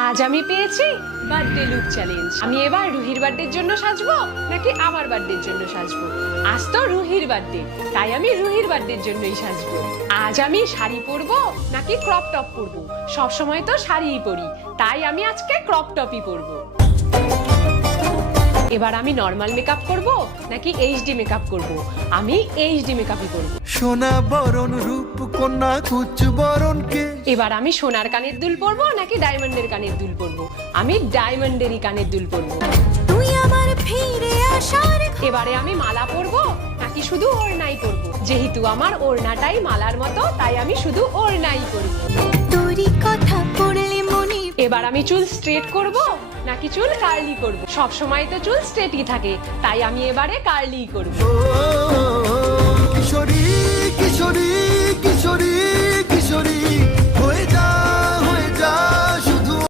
আজ আমি পেয়েছি বার্থডে লুক চ্যালেঞ্জ। আমি এবার রুহির বার্থডের জন্য সাজবো নাকি আমার বার্থডের জন্য সাজবো? আজ তো রুহির বার্থডে, তাই আমি রুহির বার্থডের জন্যই সাজবো। আজ আমি শাড়ি পরবো নাকি ক্রপ টপ পরবো? সব সময় তো শাড়িই পরি, তাই আমি আজকে ক্রপ টপই পরবো। এবার আমি নর্মাল মেকআপ করব নাকি এইচডি মেকআপ করব? আমি এইচডি মেকআপই করব। সোনা বরণ রূপ কন্যা কুচ বরণকে। এবার আমি সোনার কানের দুল পরবো নাকি ডায়মন্ডের কানের দুল পরবো? আমি ডায়মন্ডেরই কানের দুল পরবো। তুই আমার ফিরে আসার এবারে আমি মালা পরবো নাকি শুধু ওড়নাই পরবো? যেহেতু আমার ওড়নাটাই মালার মতো, তাই আমি শুধু ওড়নাই পরবো। তোরই কথা পড়লে মনে। এবার আমি চুল স্ট্রেট করব নাকি চুল কার্লি করব? সব সময় তো চুল স্ট্রেটই থাকে, তাই আমি এবারে কার্লি করব। ও কিশোরী কিশোরী কিশোরী